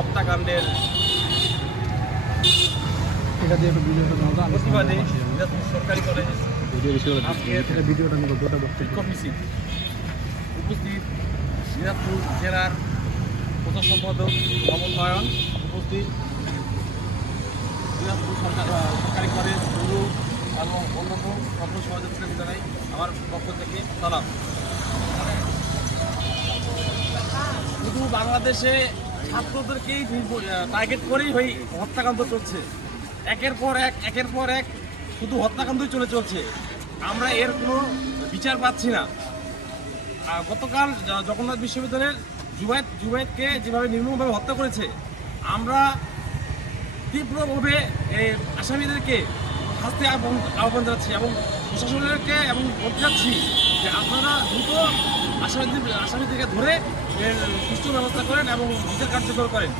হত্যাকাণ্ডের প্রতিবাদে সরকারি কলেজ গোটা মিছিল। উপস্থিত দিনাজপুর জেলার প্রচার সম্পাদক মোহাম্মদ নয়ন উপস্থিত দিনাজপুর সরকার সরকারি কলেজ গুরু এবং অন্যান্য সকল সহযোগিতা জানাই আমার পক্ষ থেকে সালাম। শুধু বাংলাদেশে ছাত্রদেরকেই টার্গেট করেই হই হত্যাকাণ্ড চলছে। একের পর এক, একের পর এক শুধু হত্যাকাণ্ডই চলে চলছে। আমরা এর কোনো বিচার পাচ্ছি না। গতকাল জগন্নাথ বিশ্ববিদ্যালয়ের জুবাইদ জুবাইদকে যেভাবে নির্মমভাবে হত্যা করেছে, আমরা তীব্রভাবে আসামিদেরকে শাস্তি আহ্বান জানাচ্ছি এবং প্রশাসনকে এবং বলতে চাচ্ছি যে আপনারা দ্রুত আসামিদের, আসামিদেরকে ধরে এর সুষ্ঠু ব্যবস্থা করেন এবং বিচার কার্যকর করেন।